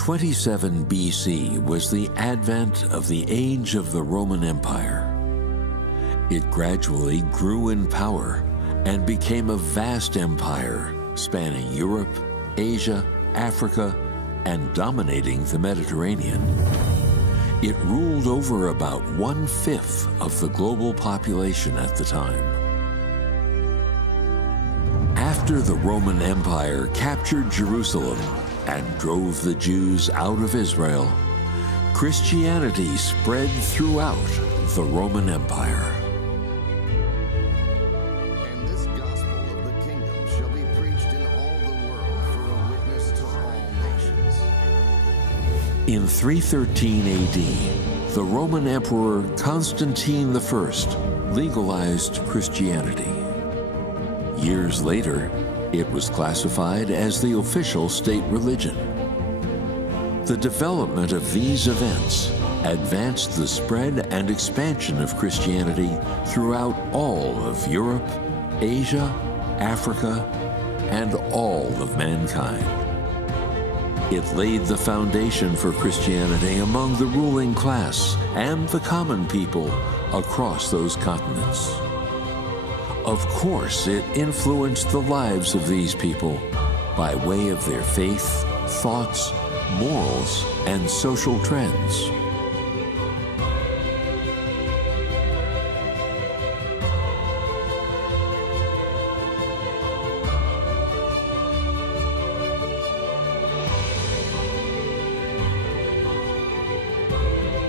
27 BC was the advent of the age of the Roman Empire. It gradually grew in power and became a vast empire spanning Europe, Asia, Africa, and dominating the Mediterranean. It ruled over about 1/5 of the global population at the time. After the Roman Empire captured Jerusalem and drove the Jews out of Israel, Christianity spread throughout the Roman Empire. And this gospel of the kingdom shall be preached in all the world for a witness to all nations. In 313 AD, the Roman Emperor Constantine I legalized Christianity. Years later, it was classified as the official state religion. The development of these events advanced the spread and expansion of Christianity throughout all of Europe, Asia, Africa, and all of mankind. It laid the foundation for Christianity among the ruling class and the common people across those continents. Of course, it influenced the lives of these people by way of their faith, thoughts, morals, and social trends.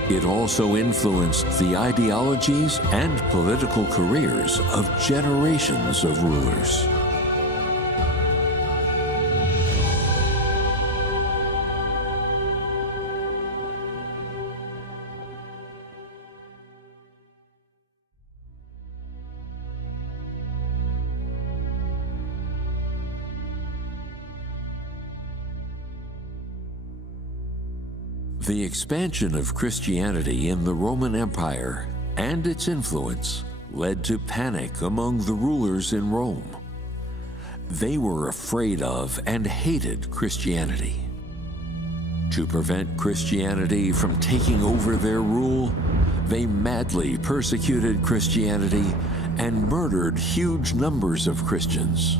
It also influenced the ideologies and political careers of generations of rulers. The expansion of Christianity in the Roman Empire and its influence led to panic among the rulers in Rome. They were afraid of and hated Christianity. To prevent Christianity from taking over their rule, they madly persecuted Christianity and murdered huge numbers of Christians.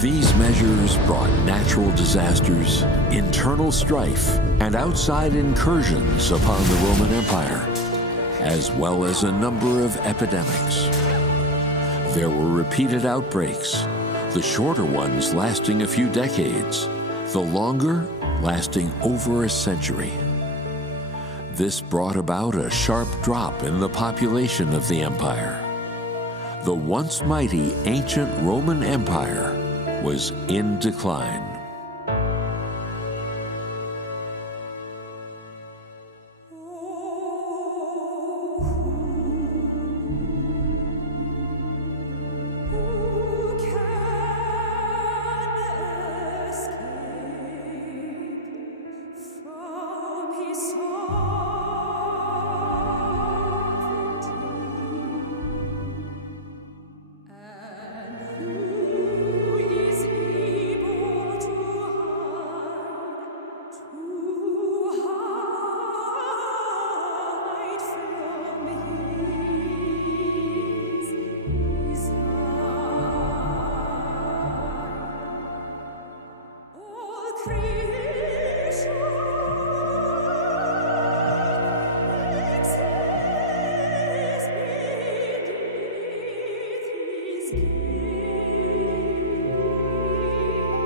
These measures brought natural disasters, internal strife, and outside incursions upon the Roman Empire, as well as a number of epidemics. There were repeated outbreaks, the shorter ones lasting a few decades, the longer lasting over a century. This brought about a sharp drop in the population of the empire. The once mighty ancient Roman Empire was in decline.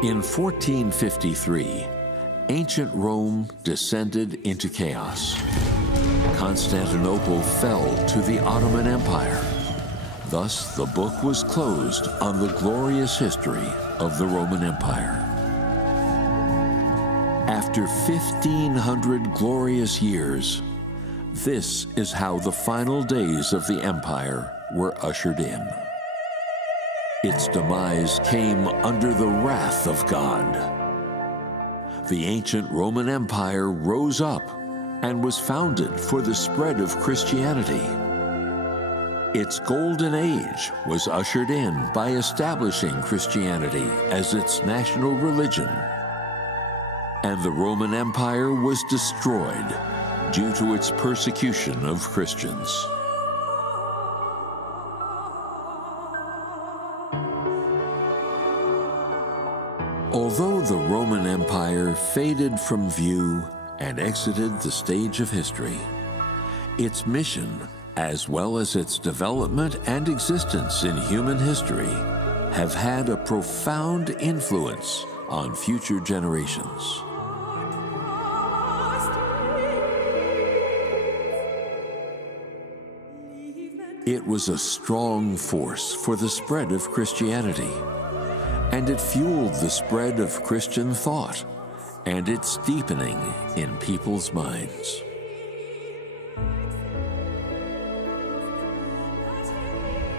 In 1453, ancient Rome descended into chaos. Constantinople fell to the Ottoman Empire. Thus, the book was closed on the glorious history of the Roman Empire. After 1,500 glorious years, this is how the final days of the empire were ushered in. Its demise came under the wrath of God. The ancient Roman Empire rose up and was founded for the spread of Christianity. Its golden age was ushered in by establishing Christianity as its national religion. And the Roman Empire was destroyed due to its persecution of Christians. Although the Roman Empire faded from view and exited the stage of history, its mission, as well as its development and existence in human history, have had a profound influence on future generations. It was a strong force for the spread of Christianity, and it fueled the spread of Christian thought and its deepening in people's minds.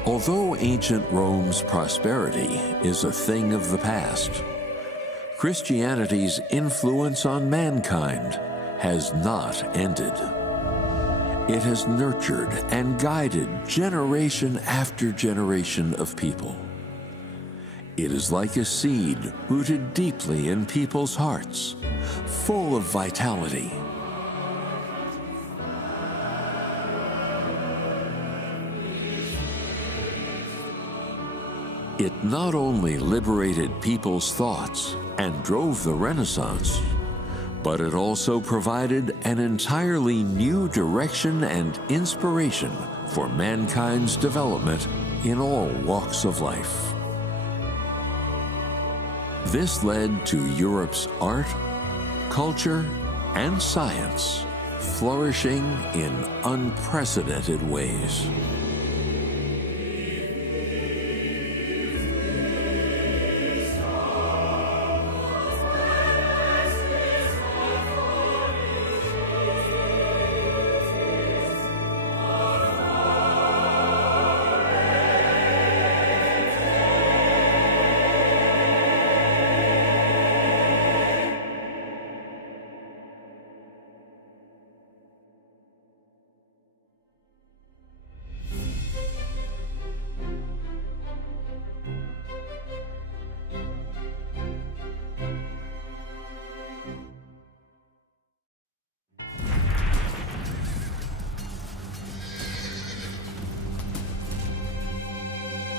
Although ancient Rome's prosperity is a thing of the past, Christianity's influence on mankind has not ended. It has nurtured and guided generation after generation of people. It is like a seed rooted deeply in people's hearts, full of vitality. It not only liberated people's thoughts and drove the Renaissance, but it also provided an entirely new direction and inspiration for mankind's development in all walks of life. This led to Europe's art, culture, and science flourishing in unprecedented ways.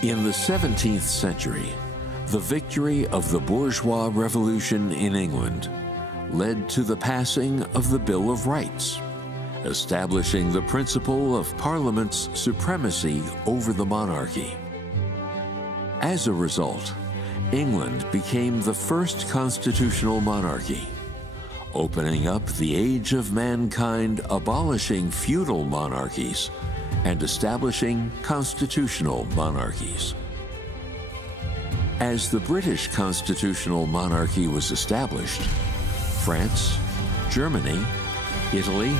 In the 17th century, the victory of the bourgeois revolution in England led to the passing of the Bill of Rights, establishing the principle of Parliament's supremacy over the monarchy. As a result, England became the first constitutional monarchy, opening up the age of mankind, abolishing feudal monarchies and establishing constitutional monarchies. As the British constitutional monarchy was established, France, Germany, Italy,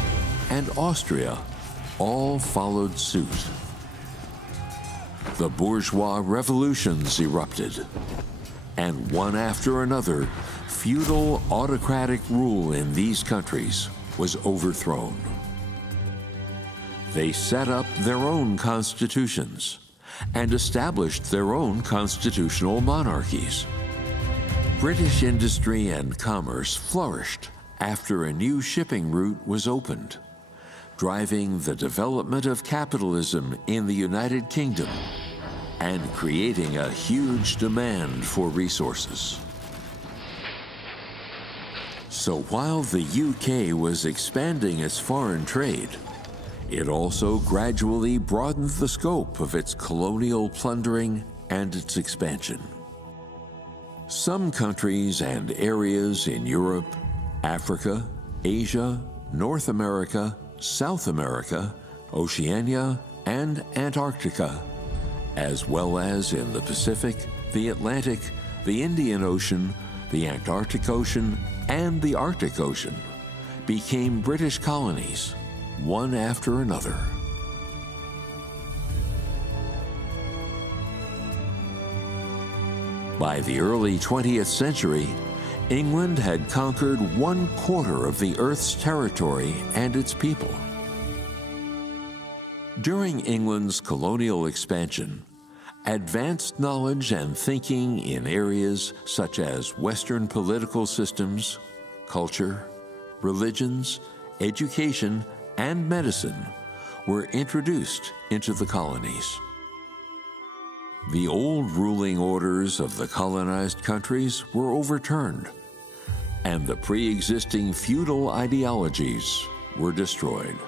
and Austria all followed suit. The bourgeois revolutions erupted, and one after another, feudal autocratic rule in these countries was overthrown. They set up their own constitutions and established their own constitutional monarchies. British industry and commerce flourished after a new shipping route was opened, driving the development of capitalism in the United Kingdom and creating a huge demand for resources. So while the UK was expanding its foreign trade, it also gradually broadened the scope of its colonial plundering and its expansion. Some countries and areas in Europe, Africa, Asia, North America, South America, Oceania, and Antarctica, as well as in the Pacific, the Atlantic, the Indian Ocean, the Antarctic Ocean, and the Arctic Ocean became British colonies, one after another. By the early 20th century, England had conquered 1/4 of the Earth's territory and its people. During England's colonial expansion, advanced knowledge and thinking in areas such as Western political systems, culture, religions, education, and medicine were introduced into the colonies. The old ruling orders of the colonized countries were overturned, and the pre-existing feudal ideologies were destroyed.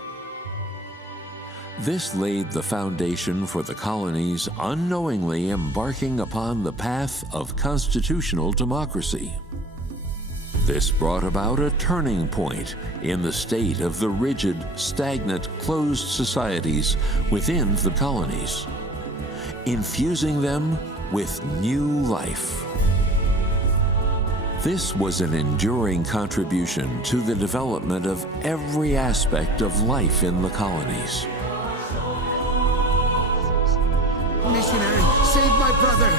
This laid the foundation for the colonies unknowingly embarking upon the path of constitutional democracy. This brought about a turning point in the state of the rigid, stagnant, closed societies within the colonies, infusing them with new life. This was an enduring contribution to the development of every aspect of life in the colonies. Missionary, save my brother!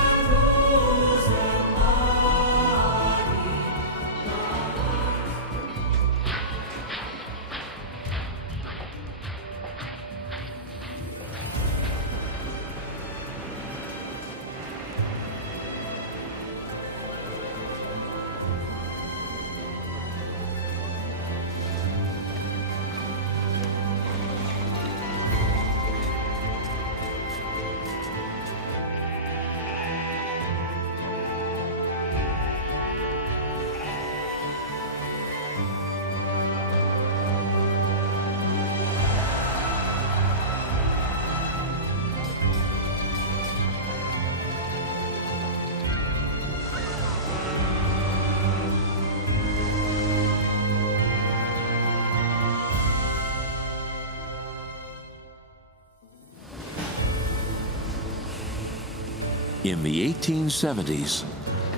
In the 1870s,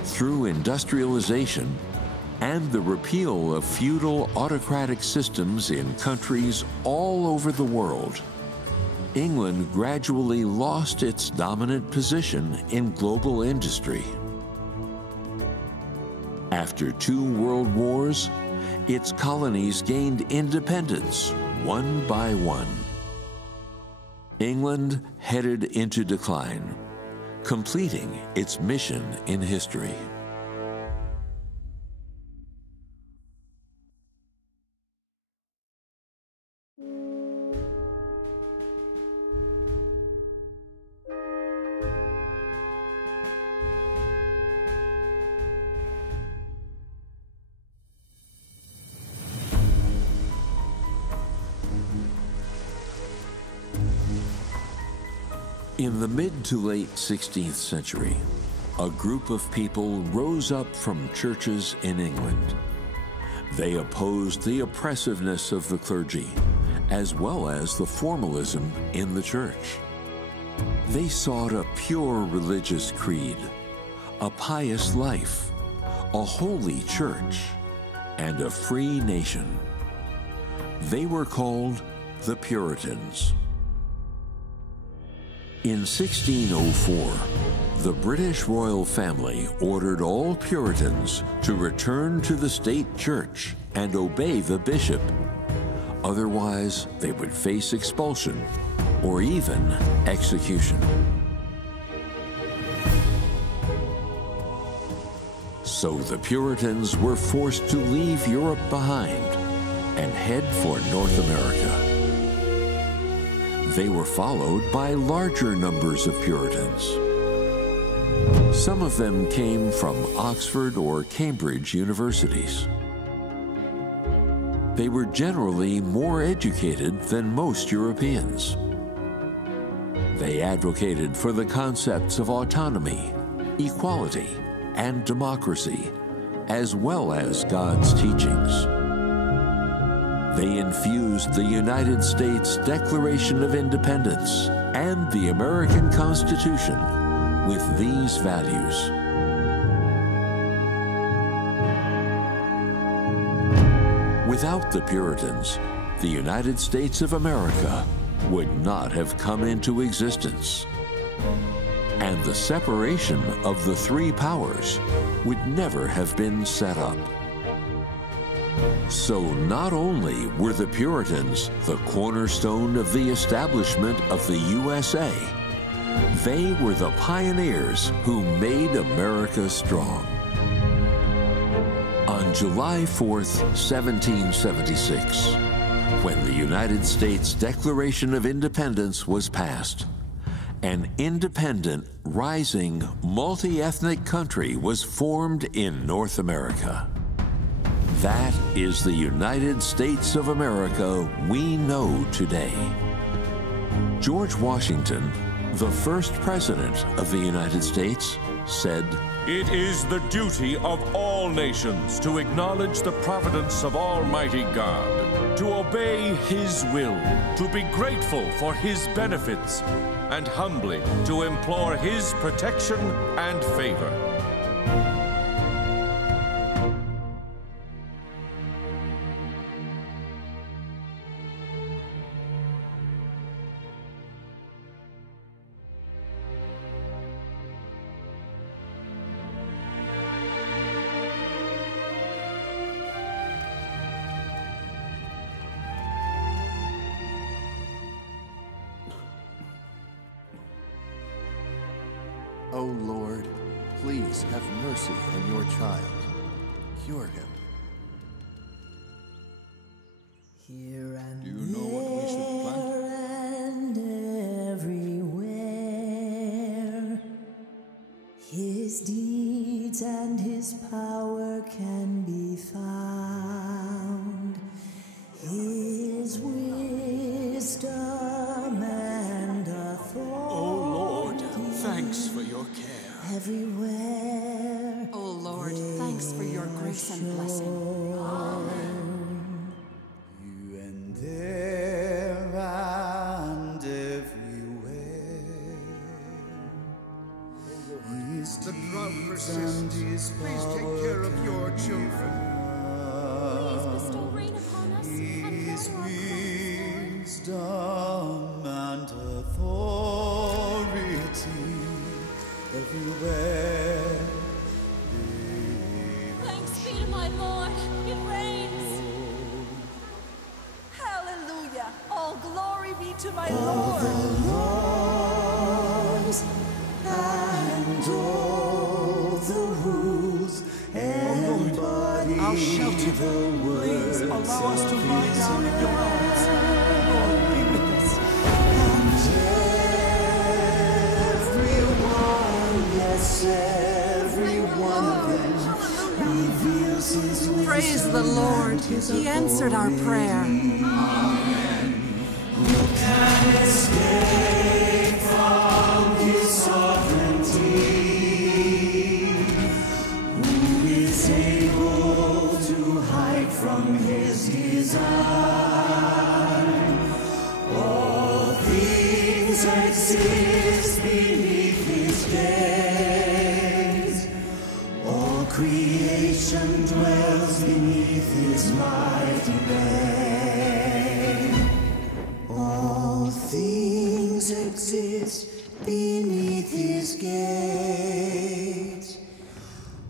through industrialization and the repeal of feudal autocratic systems in countries all over the world, England gradually lost its dominant position in global industry. After 2 world wars, its colonies gained independence one by one. England headed into decline, completing its mission in history. In the mid to late 16th century, a group of people rose up from churches in England. They opposed the oppressiveness of the clergy, as well as the formalism in the church. They sought a pure religious creed, a pious life, a holy church, and a free nation. They were called the Puritans. In 1604, the British royal family ordered all Puritans to return to the state church and obey the bishop. Otherwise, they would face expulsion or even execution. So the Puritans were forced to leave Europe behind and head for North America. They were followed by larger numbers of Puritans. Some of them came from Oxford or Cambridge universities. They were generally more educated than most Europeans. They advocated for the concepts of autonomy, equality, and democracy, as well as God's teachings. They infused the United States Declaration of Independence and the American Constitution with these values. Without the Puritans, the United States of America would not have come into existence. And the separation of the three powers would never have been set up. So not only were the Puritans the cornerstone of the establishment of the USA, they were the pioneers who made America strong. On July 4th, 1776, when the United States Declaration of Independence was passed, an independent, rising, multi-ethnic country was formed in North America. That is the United States of America we know today. George Washington, the first president of the United States, said, "It is the duty of all nations to acknowledge the providence of Almighty God, to obey His will, to be grateful for His benefits, and humbly to implore His protection and favor." O Lord, please have mercy on your child. Cure him. Here and Do you know what we should plant? and everywhere, His deeds and His power can be found. His wisdom and authority. Oh Lord, thanks for your care. Everywhere. Oh Lord, thanks for your grace and blessing. You and there and everywhere. The drought persists. Please take care of your children. Please bestow rain upon us and His water our crops. wisdom and authority everywhere. Thanks be to my Lord, it rains. Hallelujah! All glory be to my All Lord. the laws and all the rules embody I'll shelter the them. words Please allow us to lie down in your arms. Lord, be with us. and everyone, yes, every one of them reveals His wisdom. Praise the Lord. He answered our prayer. Who can escape from His sovereignty? Who is able to hide from His design? All things exist beneath His gaze. All creation dwells beneath His mighty name. All things exist beneath His gaze.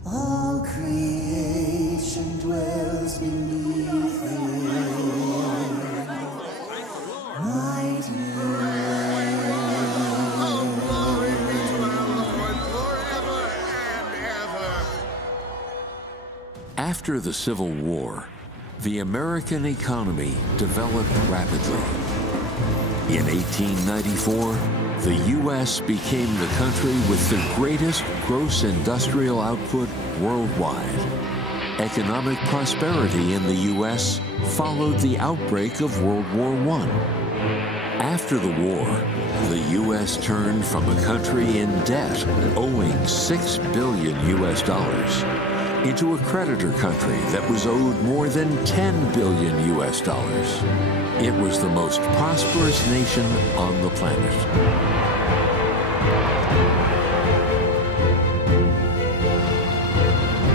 All creation dwells beneath His mighty name. Oh, glory be to our Lord forever and ever. After the Civil War, the American economy developed rapidly. In 1894, the U.S. became the country with the greatest gross industrial output worldwide. Economic prosperity in the U.S. followed the outbreak of World War I. After the war, the U.S. turned from a country in debt, owing $6 billion into a creditor country that was owed more than $10 billion. It was the most prosperous nation on the planet.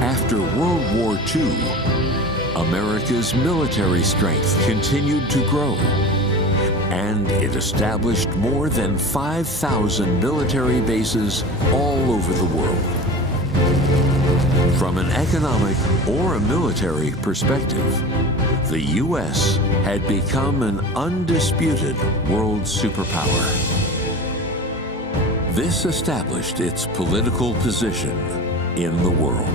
After World War II, America's military strength continued to grow, and it established more than 5,000 military bases all over the world. From an economic or a military perspective, the U.S. had become an undisputed world superpower. This established its political position in the world.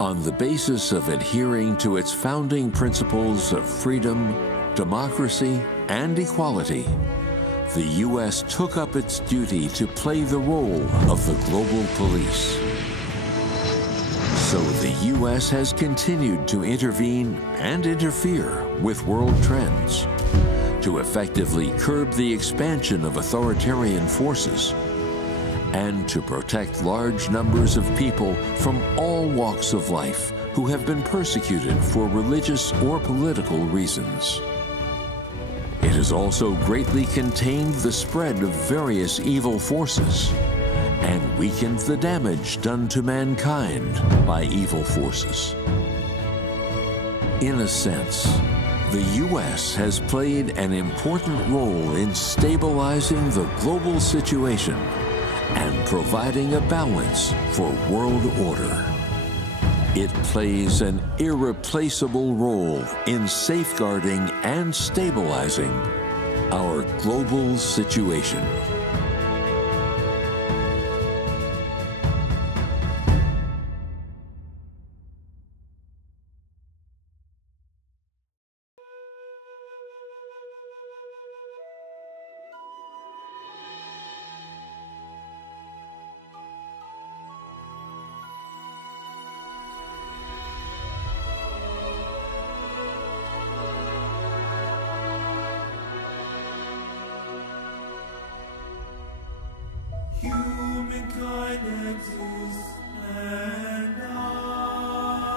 On the basis of adhering to its founding principles of freedom, democracy, and equality, the U.S. took up its duty to play the role of the global police. So the U.S. has continued to intervene and interfere with world trends, to effectively curb the expansion of authoritarian forces, and to protect large numbers of people from all walks of life who have been persecuted for religious or political reasons. It has also greatly contained the spread of various evil forces and weakened the damage done to mankind by evil forces. In a sense, the U.S. has played an important role in stabilizing the global situation and providing a balance for world order. It plays an irreplaceable role in safeguarding and stabilizing our global situation. Humankind exists and dies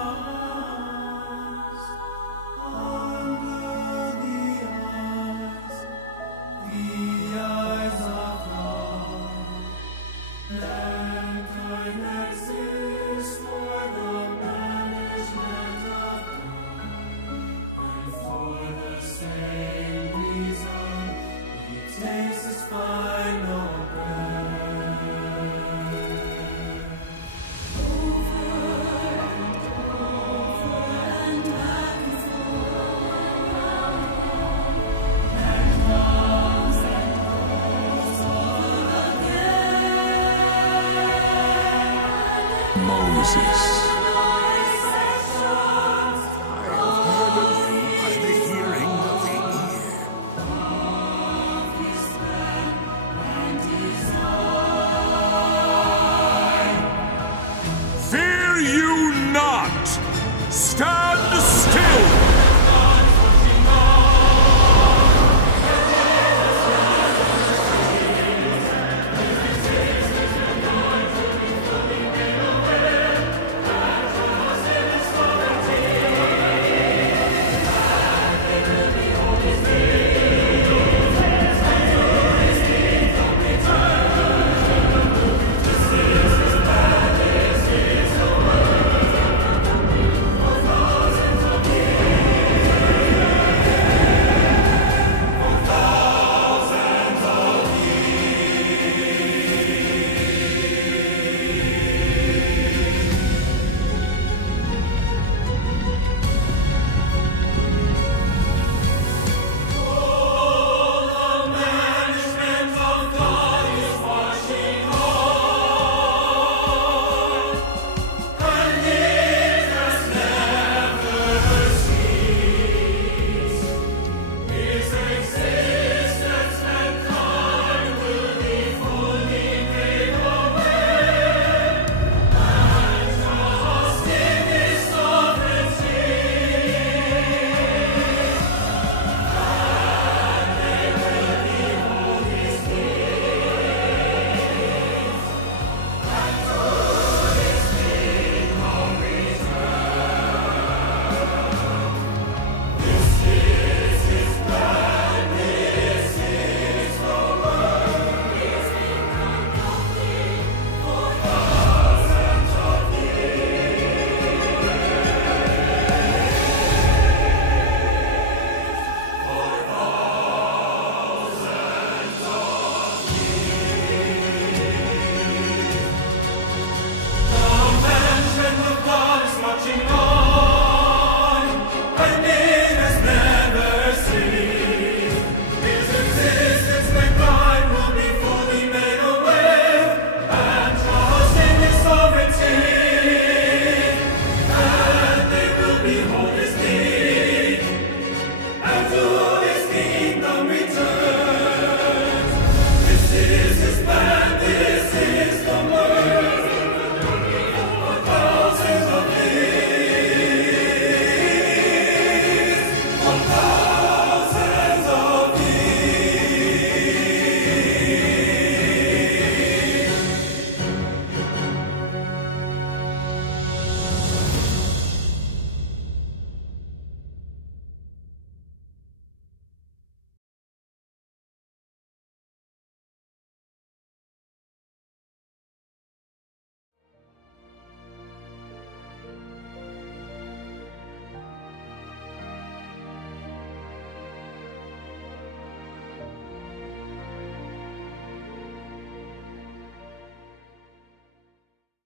under the eyes of God. Mankind exists for the management of God, and for the same reason He takes His final breath. Moses.